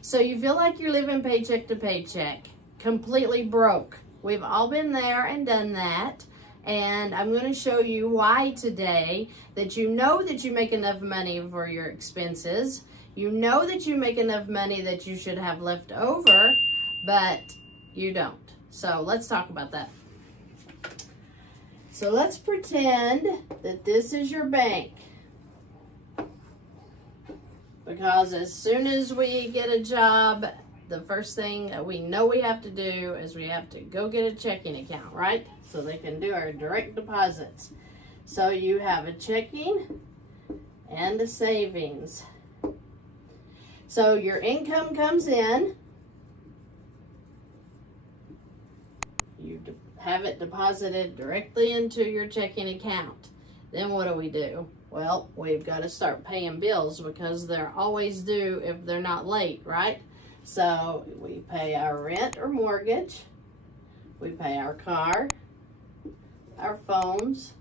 So you feel like you're living paycheck to paycheck, completely broke. We've all been there and done that. And I'm going to show you why today, that you know that you make enough money for your expenses. You know that you make enough money that you should have left over, but you don't. So let's talk about that. So let's pretend that this is your bank. Because as soon as we get a job, the first thing that we know we have to do is we have to go get a checking account, right? So they can do our direct deposits. So you have a checking and a savings. So your income comes in. You have it deposited directly into your checking account. Then what do? Well, we've got to start paying bills because they're always due if they're not late, right? So we pay our rent or mortgage, we pay our car, our phones,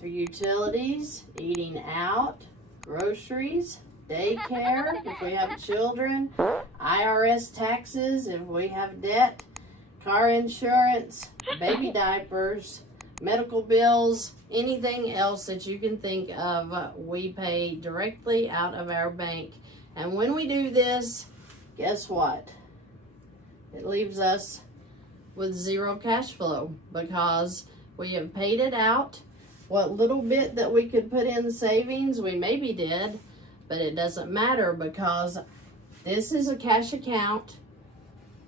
our utilities, eating out, groceries, daycare if we have children, IRS taxes if we have debt, car insurance, baby diapers, medical bills, anything else that you can think of, we pay directly out of our bank. And when we do this, guess what? It leaves us with zero cash flow because we have paid it out. What little bit that we could put in savings, we maybe did, but it doesn't matter because this is a cash account.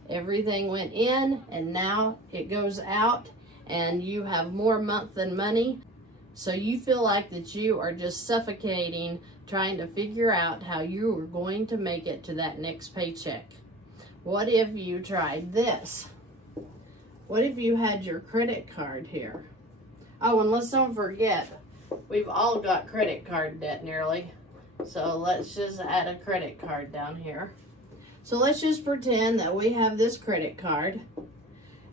Everything went in and now it goes out and you have more month than money. So you feel like that you are just suffocating trying to figure out how you are going to make it to that next paycheck. What if you tried this? What if you had your credit card here? Oh, and let's don't forget, we've all got credit card debt nearly. So let's just add a credit card down here. So let's just pretend that we have this credit card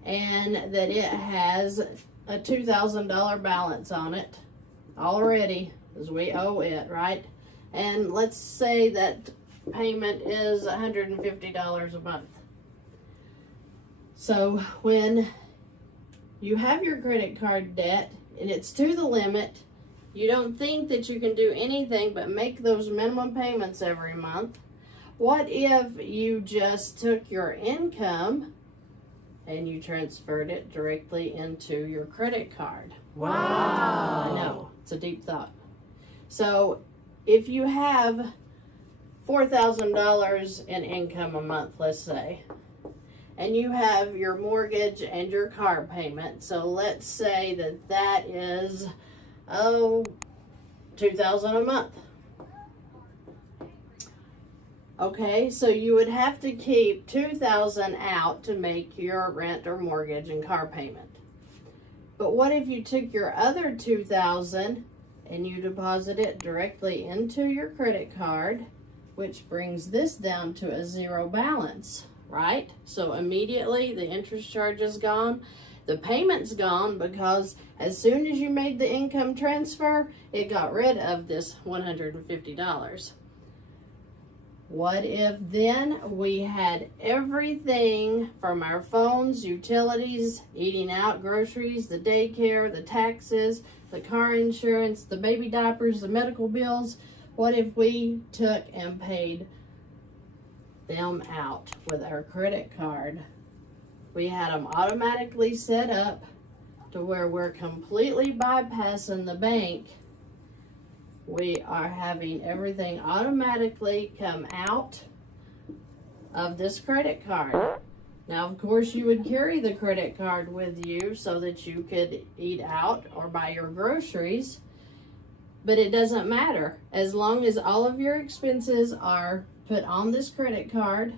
and that it has a $2,000 balance on it already, as we owe it, right? And let's say that payment is $150 a month. So when you have your credit card debt and it's to the limit, you don't think that you can do anything but make those minimum payments every month. What if you just took your income and you transferred it directly into your credit card? Wow. I know, it's a deep thought. So if you have $4,000 in income a month, let's say, and you have your mortgage and your car payment, so let's say that that is, $2,000 a month. Okay, so you would have to keep $2,000 out to make your rent or mortgage and car payment. But what if you took your other $2,000 and you deposit it directly into your credit card, which brings this down to a zero balance, right? So immediately the interest charge is gone. The payment's gone because as soon as you made the income transfer, it got rid of this $150. What if then we had everything from our phones, utilities, eating out, groceries, the daycare, the taxes, the car insurance, the baby diapers, the medical bills? What if we took and paid them out with our credit card? We had them automatically set up to where we're completely bypassing the bank. We are having everything automatically come out of this credit card. Now, of course, you would carry the credit card with you so that you could eat out or buy your groceries, but it doesn't matter. As long as all of your expenses are put on this credit card,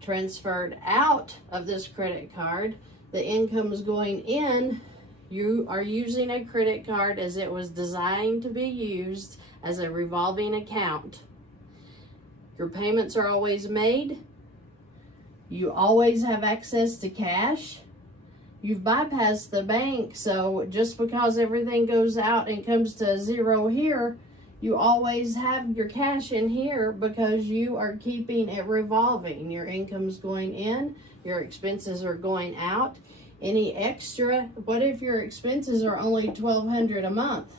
transferred out of this credit card, the income is going in. You are using a credit card as it was designed to be used as a revolving account. Your payments are always made. You always have access to cash. You've bypassed the bank, so just because everything goes out and comes to zero here, You always have your cash in here because you are keeping it revolving. Your income's going in, your expenses are going out. Any extra, what if your expenses are only $1,200 a month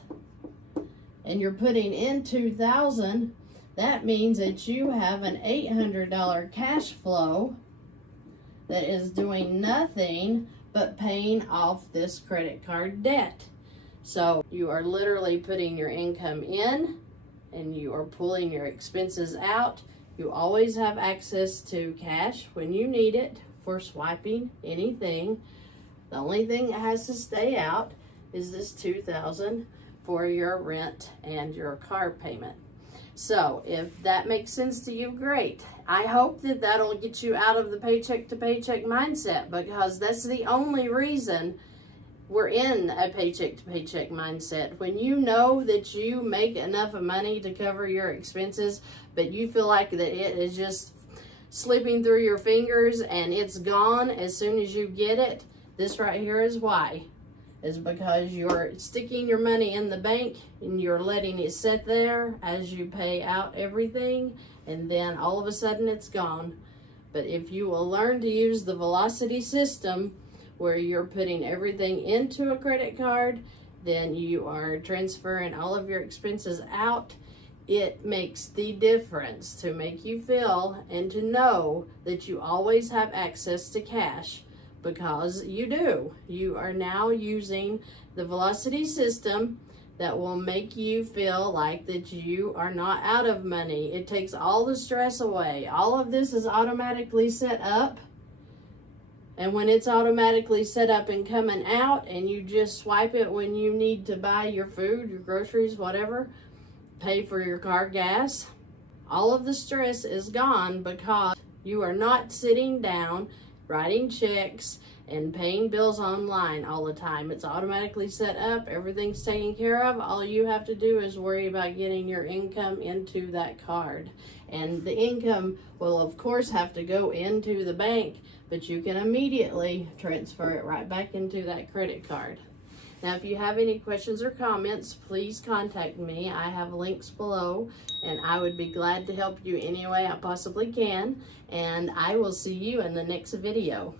and you're putting in $2,000? That means that you have an $800 cash flow that is doing nothing but paying off this credit card debt. So you are literally putting your income in and you are pulling your expenses out. You always have access to cash when you need it for swiping anything. The only thing that has to stay out is this $2,000 for your rent and your car payment. So if that makes sense to you, great. I hope that that'll get you out of the paycheck to paycheck mindset, because that's the only reason we're in a paycheck to paycheck mindset. When you know that you make enough money to cover your expenses, but you feel like that it is just slipping through your fingers and it's gone as soon as you get it, this right here is why. Is because you're sticking your money in the bank and you're letting it sit there as you pay out everything, and then all of a sudden it's gone. But if you will learn to use the velocity system, where you're putting everything into a credit card, then you are transferring all of your expenses out. It makes the difference to make you feel and to know that you always have access to cash, because you do. You are now using the velocity system that will make you feel like that you are not out of money. It takes all the stress away. All of this is automatically set up. And when it's automatically set up and coming out, and you just swipe it when you need to buy your food, your groceries, whatever, pay for your car gas, all of the stress is gone, because you are not sitting down writing checks and paying bills online all the time. It's automatically set up. Everything's taken care of. All you have to do is worry about getting your income into that card. And the income will, of course, have to go into the bank, but you can immediately transfer it right back into that credit card. Now, if you have any questions or comments, please contact me. I have links below, and I would be glad to help you any way I possibly can. And I will see you in the next video.